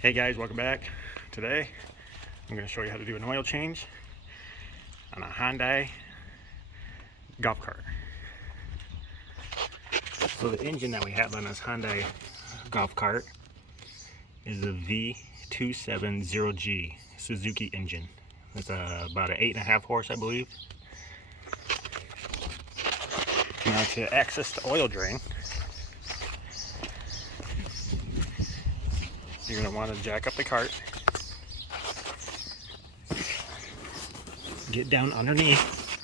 Hey guys, welcome back. Today I'm going to show you how to do an oil change on a Hyundai golf cart. So the engine that we have on this Hyundai golf cart is a V270G Suzuki engine. It's about an 8.5 horse, I believe. Now to access the oil drain, you're going to want to jack up the cart, get down underneath,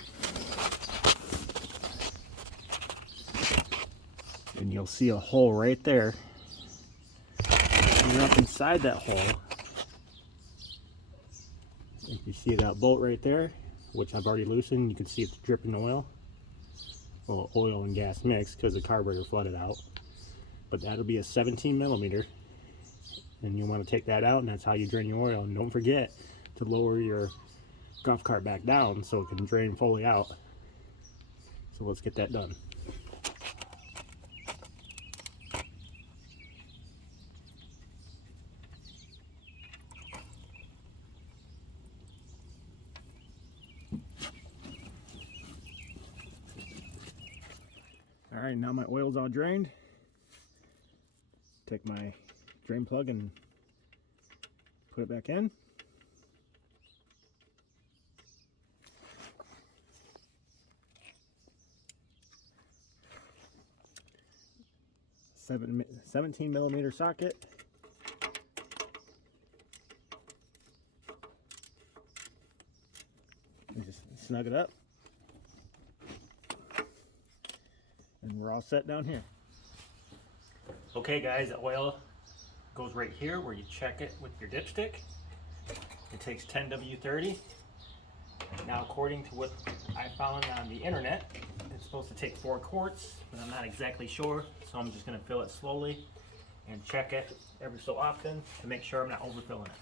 and you'll see a hole right there. And you're up inside that hole. If you see that bolt right there, which I've already loosened, you can see it's dripping oil. Well, oil and gas mix because the carburetor flooded out. But that'll be a 17 millimeter. And you want to take that out, and that's how you drain your oil. And don't forget to lower your golf cart back down so it can drain fully out. So let's get that done. Alright, now my oil's all drained. Take my drain plug and put it back in. A 17 millimeter socket. And just snug it up. And we're all set down here. Okay guys, the oil goes right here where you check it with your dipstick. It takes 10W30. Now according to what I found on the internet, it's supposed to take 4 quarts, but I'm not exactly sure, so I'm just going to fill it slowly and check it every so often to make sure I'm not overfilling it.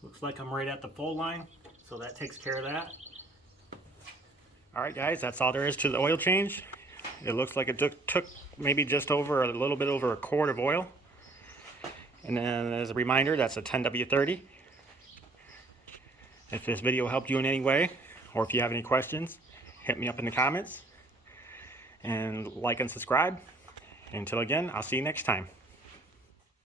Looks like I'm right at the full line, so that takes care of that. Alright guys, that's all there is to the oil change. It looks like it took maybe just over a little bit over a quart of oil. And then as a reminder, that's a 10W30. If this video helped you in any way, or if you have any questions, hit me up in the comments. And like and subscribe. Until again, I'll see you next time.